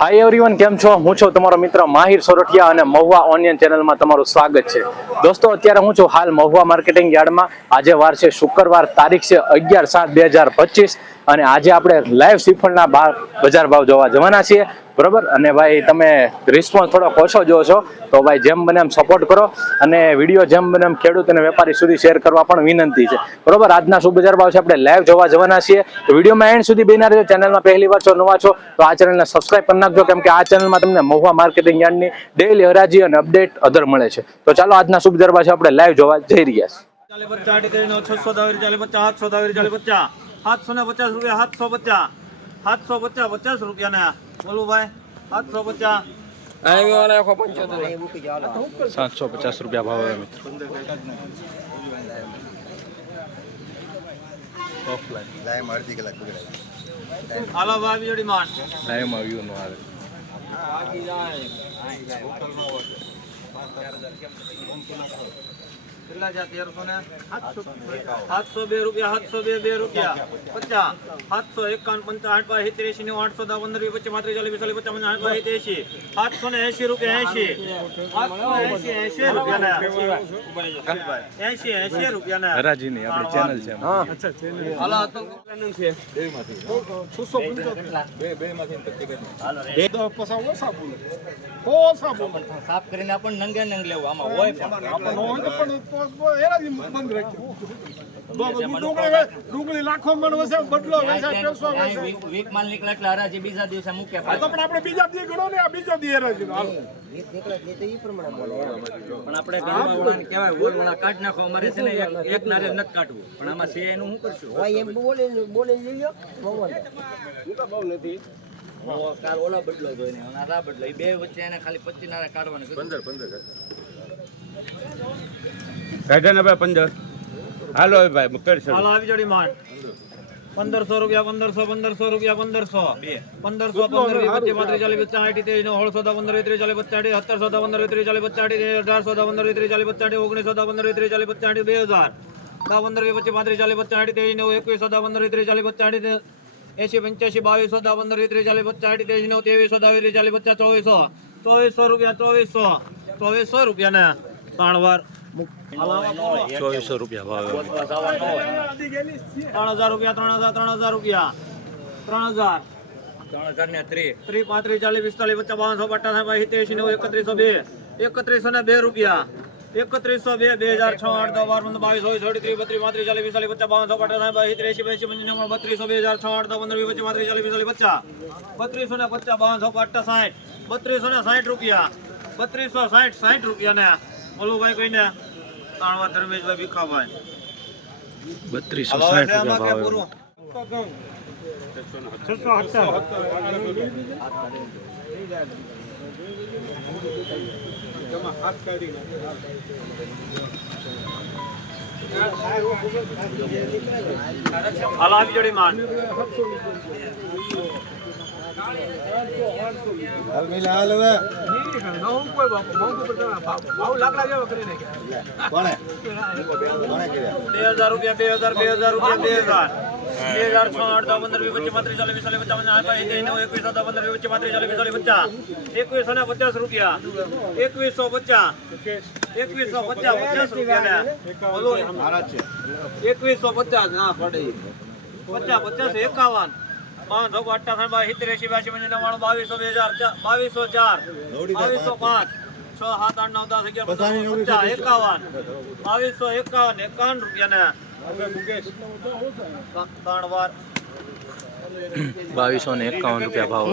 Hi everyone કેમ છો? હું છું તમારો મિત્ર માહિર સોરઠિયા અને મહુવા ઓનિયન ચેનલમાં તમારું સ્વાગત છે. દોસ્તો, અત્યારે હું છું હાલ મહુવા માર્કેટિંગ યાર્ડમાં. આજે વાર છે શુક્રવાર, તારીખ છે અગિયાર સાત, બે હજાર પચીસ. અને આજે આપણે લાઈવ શ્રીફળના બજાર ભાવ જોવા જવાના છીએ. બરોબર? અને ભાઈ, તમે રિસ્પોન્સ થોડો ઓછો જો છો. તો ભાઈ, જેમ બને એમ સપોર્ટ કરો. અને વીડિયો જેમ બને એમ ખેડૂત અને વેપારી સુધી શેર કરવા પણ વિનંતી છે. બરોબર? આજના શું બજાર ભાવ છે, આપણે લાઈવ જોવા જવાના છીએ. તો વિડીયોમાં એન્ડ સુધી બેના રહેજો ચેનલમાં પહેલી વાર છો, નવા છો, તો આ ચેનલને સબસ્ક્રાઇબ કરી નાખજો. કેમ કે આ ચેનલમાં તમને મહુવા માર્કેટિંગ યાર્ડની ડેલી હરાજી અને અપડેટ અધર મળે છે. તો ચાલો, આજના શું બજાર ભાવ છે, આપણે લાઈવ જોવા જઈ રહ્યા છીએ. ચાલે પચાસ ચાલી પચાસ, સાતસો ને પચાસ રૂપિયા, સાતસો પચાસ. સાતસો પચાસ પચાસ રૂપિયા ને બોલું ભાઈ સાતસો પચાસ. સાતસો પચાસ રૂપિયા ભાવ આવે મિત્રો. લાઈમ અડધી કલાક હાલો ભાઈ જોડી માન લાઈવમાં આવ્યું નો આવે. કેટલા છે તેરસો ને સાતસો બે રૂપિયા સાતસો બે બે રૂપિયા. પચાસ. સાતસો એકાવન પંચાવન આઠ ત્રેસી નેવું આઠસો દસ પંદર પચીસ પાંત્રીસ ચાલીસ પિસ્તાલીસ પચાસ આઠ બાય ત્રેસી સાતસો ને એસી રૂપિયા એસી સાતસો એસી એસી રૂપિયા એસી એસી રૂપિયા ને હરાજીની આપણી ચેનલ છે હાલો આ તો સાફ કરીને આપણને નંગે નંગ લેવું. આમાં હોય પણ. ડુંગળી એક- નારે નથી કાઢવું પણ આમાં છે શું કરશું ઓ, કાલ ઓલા બદલો જોઈને આ બદલો એ બે વચ્ચે એને ખાલી પચીસ નારા કાઢવાના પંદર હાલો ભાઈ કરશે હાલો આવી જોડી માન પંદરસો રૂપિયા પંદરસો પંદરસો રૂપિયા પંદરસો. પંદરસો પંદર પચીસ પાંત્રીસ ચાલીસ પચાસ સાઠી ત્રેવીસ નવ સોળસો પંદર ત્રીસ ચાલીસ પચાસ સત્તર સત્તરસો દસ પંદર ત્રીસ ચાલીસ પચાસ સાઠી અઢારસો દસ પંદર ત્રીસ ચાલીસ પચાસ સાઠી ઓગણીસો દસ પંદર ત્રીસ ચાલીસ પચાસ બે હજાર. દા પંદર પચીસ પાંત્રીસ ચાલીસ પચાસ આઠી ત્રેવીસ નવ એકવીસો દસ પંદર ત્રીસ ચાલીસ પચાસ સાઠી એસી પંચ્યાસી બાવીસો દસ પંદર ત્રીસ ચાલીસ પચાસ આઠી ત્રેવીસ નવ ત્રેવીસો દસ વીસ ત્રીસ ચાલીસ પચાસ ચોવીસો. ચોવીસો રૂપિયા ચોવીસો. ચોવીસો રૂપિયા ને ત્રણ વાર ચોવીસો રૂપિયા ભાવ ત્રણ હજાર રૂપિયા ત્રણ હજાર ત્રણ હજાર રૂપિયા. ત્રણ હજાર. ત્રીસ ત્રીસ પાંત્રીસ ચાલીસ પિસ્તાલીસ પચાસ બાવનસો પચાસ સિત્તેરસી નેવું એકત્રીસો બે. એકત્રીસો ને બે રૂપિયા. એકત્રીસો બે બે હજાર છ આઠ દસ બાર પંદર બાવીસ ચોવીસ અઢી ત્રીસ બત્રીસ પાંત્રીસ ચાલીસ પિસ્તાલીસ પચાસ બાવનસો પચાસ સિત્તેરસી બેસી પંચી નવ્વાણું બત્રીસો બે હજાર છ આઠ દસ પંદર વીસ પચીસ પાંત્રીસ ચાલીસ પિસ્તાલીસ પચાસ. બત્રીસો ને પચાસ બાવનસો પચાસ સાઠ. બત્રીસો ને સાઠ રૂપિયા. બત્રીસો સાઠ સાઠ રૂપિયા ને બોલું ભાઈ કોઈને? ત્રણ તાણવા ધર્મેશભાઈ ભીખાભાઈ. બત્રીસો સાઠ છે રૂપિયા ભાવ. પૂરું? હાલો આવી જોડી માન. હાલ મિલા હાલ હવે. કોણે? કોણે કર્યા? બે હજાર રૂપિયા બે હજાર બે હજાર રૂપિયા બે હજાર. બે હજાર છ આઠ દસ પંદર વીસ પચીસ પાંત્રીસ ચાલીસ પિસ્તાલીસ પચાસ એકવીસો દસ પંદર વીસ પાંત્રીસ ચાલીસ પિસ્તાલીસ પચાસ. એકવીસો ને પચાસ રૂપિયા. એકવીસો પચાસ. એકવીસો પચાસ પચાસ રૂપિયા ને એકવીસો પચાસ ના પડે પચાસ પચાસ એકાવન. પાંચસો અઠ્ઠાવન બાવીસ સિત્તેર એસી બ્યાસી પંચાવન નવ્વાણું બાવીસો બે હજાર ચાર બાવીસો ચાર બાવીસો પાંચ. છ સાત આઠ નવ દસ અગિયાર પચાસ એકાવન બાવીસો એકાવન એકાવન રૂપિયા ને ત્રણ વાર. બાવીસો ને એકાવન રૂપિયા ભાવ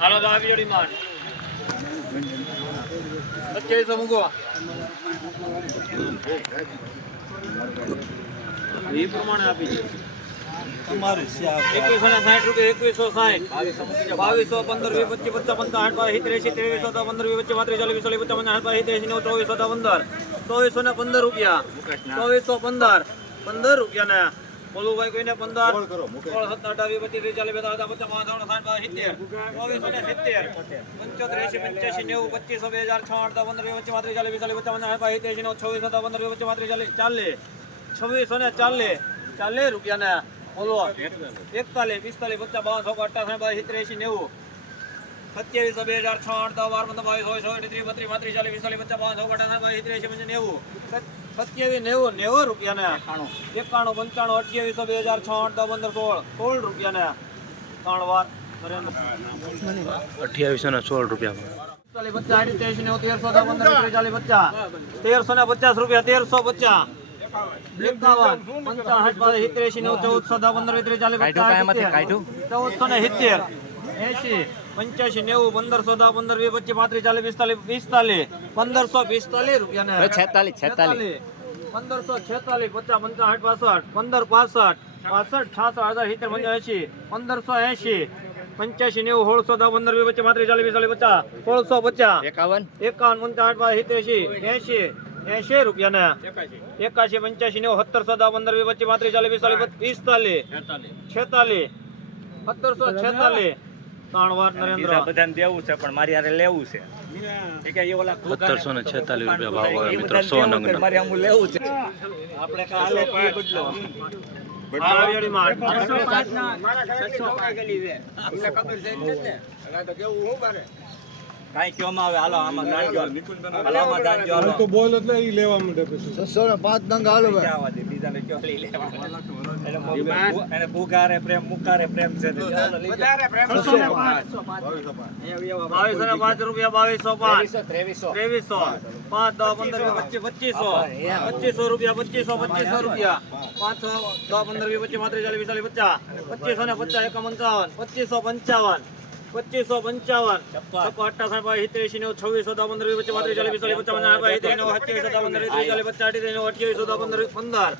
હાલો બાવી જોડી માન. સત્યાવીસો મૂકો એ પ્રમાણે આપી દે. એકવીસો ને સાઠ રૂપિયા એકવીસો સાઠ. બાવીસો પંદર વીસ પચીસ પચાસ પંચાવન આઠ બાર ત્રેસી ત્રેવીસો પંદર વીસ પચીસ પાંત્રીસ ચાલીસ પિસ્તાલીસ પચાસ આઠ બાર ત્રેસી નવ ચોવીસો પંદર. ચોવીસો ને પંદર રૂપિયા. ચોવીસો પંદર. પંદર રૂપિયા ને બોલું ભાઈ કોઈને પંદર સોળ સત્તર અઢાર વીસ પચીસ ત્રીસ ચાલીસ બેતાલીસ પચાસ પાંચ સાઠ સિત્તેર. ચોવીસો ને સિત્તેર. પંચોતેર એસી પંચ્યાસી નેવું પચીસો બે હજાર છ આઠ પંદર પચીસ પાંત્રીસ ચાલીસ પિસ્તાલીસ પચાસ બાર સિત્તેર નવ છવ્વીસ સત્તર પંદર પચીસ પાંત્રીસ ચાલીસ ચાલીસ છવ્વીસો ને ચાલીસ. ચાલીસ રૂપિયાના બોલો એકતાલીસ પિસ્તાલીસ પચાસ બાવન સો અઠાસી બાવીસ સિત્તેર એંશી નેવું. સત્યાવીસો બે હજાર છ આઠ દસ બાર પંદર બાવીસ હોય સો ત્રીસ બત્રીસ પાંત્રીસ ચાલીસ પિસ્તાલીસ પચાસ પાંચ સો અઠાસી બાવીસ સિત્તેર પંચાવન નેવું. સત્યાવીસ નેવું નેવું રૂપિયા ને એકાણું પંચાણું અઠ્યાવીસો બે હજાર છ દસ પંદર સોળ સોળ રૂપિયા ને ત્રણ વાર અઠ્યાવીસો ને સોળ રૂપિયા તેરસો ને પચાસ રૂપિયા તેરસો પચાસ. ચૌદસો ને સિત્તેર એંશી. પંચ્યાસી નેવું પંદરસો દસ પંદર વીસ પચીસ પાંત્રીસ ચાલીસ પિસ્તાલીસ પિસ્તાલીસ પંદરસો પિસ્તાલીસ રૂપિયા છેતાલીસ છેતાલીસ. પંદરસો છેતાલીસ પચાસ આઠ પાસઠ પંદર પાસઠ પાસઠ છાસઠ હજાર સિત્તેર એંશી પંદરસો એંશી પંચ્યાસી નેવું સોળસો દસ પંદર વીસ પચીસ પાંત્રીસ ચાલીસ પિસ્તાલીસ પચાસ સોળસો પચાસ. એકાવન. એકાવન પંચાવન બાર સિત્તેરસી એંશી એંશી રૂપિયા ને એકાશી. પંચ્યાસી નેવું સત્તરસો દસ પંદર વીસ પચીસ પાંત્રીસ ચાલીસ પિસ્તાલીસ પિસ્તાલીસ છેતાલીસ સત્તરસો છેતાલીસ. ત્રણ વાર નરેન્દ્ર. બધાને દેવું છે પણ મારી હારે લેવું છે. ઠીક છે એ ઓલા સત્તરસો ને છેતાલીસ રૂપિયા ભાવ આવે મિત્રો સો નંગ મારે આમ લેવું છે? આપણે કાલે બદલો. હારાવિયાળીમાં કાંઈ કહેવામાં આવે? હાલો આમાં દાંડ્યો હાલો આમાં દાંડ્યો હાલો. તો બોલ એટલે ઈ લેવા માટે પછી. છસો ને પાંચ નંગ હાલો બીજા ને દે, બીજાને કયો? લઈ લેવા. એને ભૂગારે પ્રેમ મુકારે પ્રેમ છે ને પાંચ રૂપિયા બાવીસો પાંચ. ત્રેવીસો ત્રેવીસો. પાંચ દસ પંદર પચીસ પચીસો. રૂપિયા પચીસો પચીસો રૂપિયા. પાંચસો દસ પંદર વીસ પચીસ પાંત્રીસ ચાલીસ પચાસ. પચીસો ને પચાસ એકમ પંચાવન પચીસો પંચાવન. પચીસો પંચાવન. છપ્પન અઠ્ઠાસી બાવીસ સિત્તેર નેવું છવ્વીસો દસ પંદર વીસ પચીસ ચાલીસ પિસ્તાલીસ પચાસ બાવીસ સિત્તેર નેવું અઠ્યાવીસો દસ પંદર વીસ ત્રીસ ચાલીસ પચાસ અઠ્યાવીસ નેવું અઠ્યાવીસો પંદર પંદર.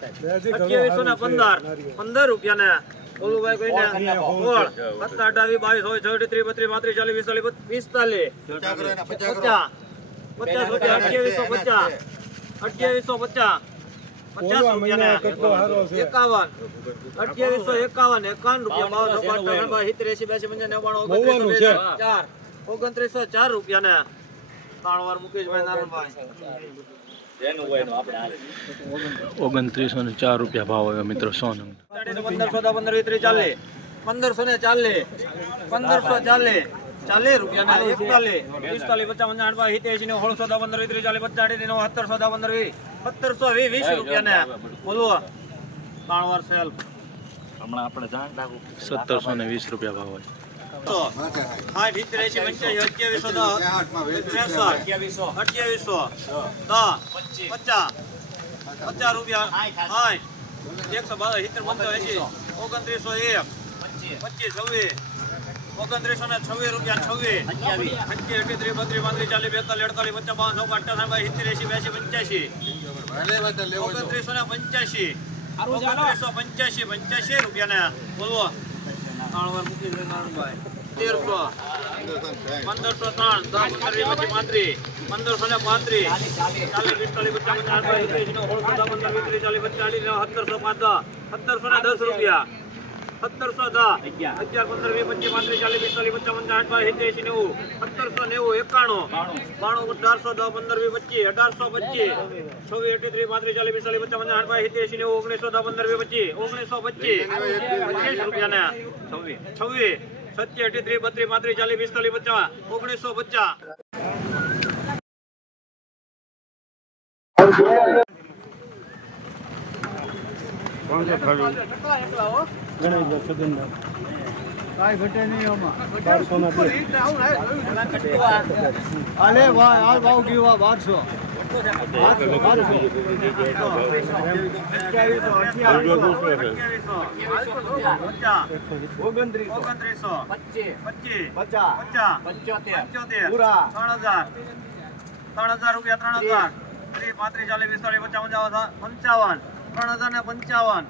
અઠ્યાવીસો ને પંદર. પંદર રૂપિયા ને કોઈને અઢાવી બાવીસ હોય છવ્વીસ ત્રીસ બત્રીસ પાંત્રીસ ચાલીસ પિસ્તાલીસ પિસ્તાલીસ. પચાસ પચાસ. રૂપિયા અઠ્યાવીસો પચાસ. અઠ્યાવીસો પચાસ પચાસ રૂપિયા ને એકાવન અઠ્યાવીસો એકાવન એકાવન રૂપિયા બાવન અઠાવન એંશી બ્યાસી પંચાવન નવ્વાણું ઓગણત્રીસો ચાર. ઓગણત્રીસો ચાર રૂપિયા ને ત્રણ વાર મુકેશભાઈ નારાયણભાઈ જેનું હોય એનું આપણે હાલે. ઓગણત્રીસો ને ચાર રૂપિયા ભાવ આવ્યો મિત્રો સો નંગ પંદરસો પંદર ત્રીસ પંદરસો ને ચાલે પંદરસો ચાલીસ. ચાલીસ રૂપિયા ને પિસ્તાલીસ પચાસ પંચાવન આઠ સિત્તેર એંશી સોળસો પંદર ત્રીસ ચાલીસ પચાસ અઢી નેવું સત્તરસો દસ પંદર વીસ. સત્તરસો વીસ વીસ રૂપિયા ને બોલો ત્રણ વાર સેલ. હમણાં આપણે જાણ રાખવું સત્તરસો ને વીસ રૂપિયા ભાવ દસ પચાસ. પચાસ રૂપિયા. એકસો બાવીસ ઓગણત્રીસો એક. પચીસ છવ્વીસ. ઓગણત્રીસો ને છવ્વીસ રૂપિયા છવ્વીસ. અઠ્યાવીસ. અઠ્યાવીસ બત્રીસ પાંત્રીસ ચાલીસ બેતાલીસ અડતાલીસ પચાસ બાવન અઠ્ઠાસી સિત્તેર એંશી બ્યાસી પંચ્યાસી ઓગણત્રીસો ને પંચ્યાસી. ઓગણત્રીસો પંચ્યાસી પંચ્યાસી રૂપિયા ને બોલવો. ત્રણ વાર મૂકી દે નારાયણભાઈ તેરસો. પંદરસો ત્રણ દસ પંદર પાંત્રીસ. પંદરસો ને પાંત્રીસ. ચાલીસ પિસ્તાલીસ પચાસ પંદર વીસ ચાલીસ પચાસ સત્તરસો પાંચ સત્તરસો ને દસ રૂપિયા. સત્તરસો દસ, અગિયાર, પંદર, વીસ, પચીસ, પાંત્રીસ, ચાલીસ, પિસ્તાલીસ પચાસ પંચાવન એંશી નેવું, સત્તરસો નેવું, એકાણું, બાણું, અઢારસો દસ, પંદર, વીસ અઢારસો પચીસ, છવ્વીસ અઠ્યાત્રીસ પાંત્રીસ, ચાલીસ, પિસ્તાલીસ પચાસ પંચાવન એંશી નેવું, ઓગણીસો દસ, પંદર ઓગણીસો પચીસ પચીસ છવ્વીસ છવ્વીસ સત્ય અઠ્યાત્રીસ બત્રીસ, પાંત્રીસ, ચાલીસ, પિસ્તાલીસ પચાસ ઓગણીસો પચાસ. અલે વાહ આ ભાવ કેવા બારસો ઓગણત્રીસો પચીસ પચાસ પંચોતેર ત્રણ હજાર ત્રણ હજાર રૂપિયા ત્રણ હજાર ત્રીસ પાંત્રીસ ચાલીસ પિસ્તાળીસ પચાસ પંચાવન પંચાવન ત્રણ હજાર ને પંચાવન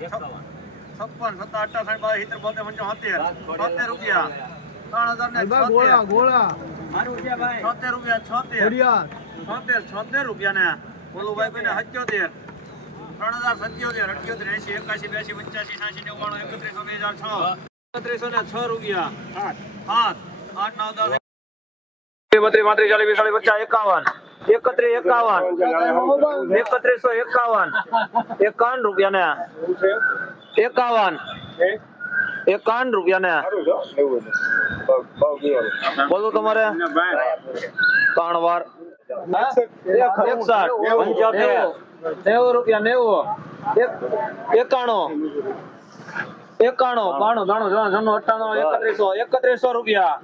છપ્પન સત્તા અઠ્ઠાસી બાવીસ સિત્તેર બોતેર પંચોતેર છોતેર રૂપિયા. ત્રણ હજાર ને છોતેર. રૂપિયા છોતેર. છોતેર છોતેર રૂપિયા ને. બોલું ભાઈ કોઈને સત્યોતેર. ત્રણ હજાર સત્યોતેર અઠ્યોતેર એસી એકાસી બ્યાસી પંચ્યાસી સાસી નેવાણું એકત્રીસો બે હજાર છ. એકત્રીસો ને છ રૂપિયા. આઠ આઠ નવ દસ બત્રીસ પાંત્રીસ ચાલીસ પિસ્તાલીસ પચાસ એકાવન. એકત્રીસ એકાવન. એકત્રીસો એકાવન. એકાવન રૂપિયા ને એકાવન. એકાવન રૂપિયા ને બોલો તમારે. ત્રણ વાર એકસઠ. પંચોતેર. નેવું રૂપિયા, નેવું. એક એકાણું. એકાણું બાણું. બાણું ત્રણ છન્નું અઠ્ઠાણું એકત્રીસો એકત્રીસો રૂપિયા.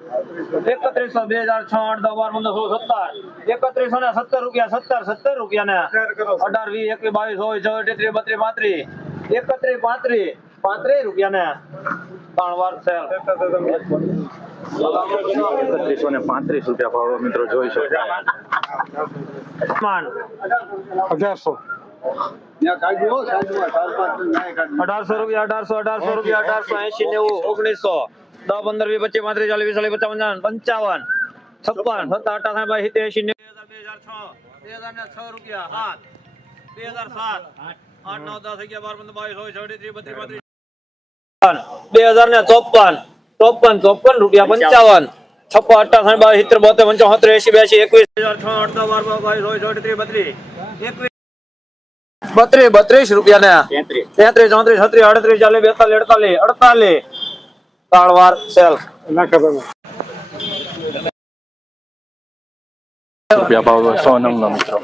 એકત્રીસો બે હજાર છ આઠ દસ બાર પંદર સોળ સત્તર. એકત્રીસો ને સત્તર રૂપિયા સત્તર સત્તર રૂપિયા ને અઢાર વીસ એકવીસ બાવીસ ચોવીસ ચોવીસ તેત્રીસ બત્રીસ પાંત્રીસ. એકત્રીસ પાંત્રીસ. પાંત્રીસ રૂપિયા ને ત્રણ વાર સેલ એકત્રીસો ને પાંત્રીસ રૂપિયા ભાવ મિત્રો જોઈ શકો અઢારસો. ત્યાં કાઢી હો સાઈડમાં ચાર પાંચ ન્યાય કાઢી અઢારસો રૂપિયા અઢારસો અઢારસો રૂપિયા અઢારસો એસી નેવું ઓગણીસો દસ પંદર વીસ પચીસ પાંત્રીસ ચાલીસ વીસ ચાલીસ પચાસ પંચાવન છપ્પન સત્તર અઠાસી બાવીસ સિત્તેર એસી નેવું બે હજાર છ બે હજાર ને છ રૂપિયા સાત બે હજાર સાત આઠ નવ દસ અગિયાર બાર પંદર બાવીસ ચોવીસ ચોવીસ ત્રીસ બત્રીસ પાંત્રીસ બે હજાર ને ચોપન ચોપન ચોપન રૂપિયા પંચાવન છપ્પન અઠાસી બાવીસ સિત્તેર બોતેર પંચાવન એસી બ્યાસી એકવીસ હજાર છ આઠ દસ બાર બાવીસ ચોવીસ ચોવીસ ત્રીસ બત્રીસ એકવીસ બત્રીસ બત્રીસ રૂપિયા ને તેત્રીસ ચોત્રીસ છત્રીસ અડત્રીસ ચાલીસ બેતાલીસ અડતાલીસ અડતાલીસ. ત્રણ વાર સેલ રૂપિયા ભાવ સો નંબર મિત્રો.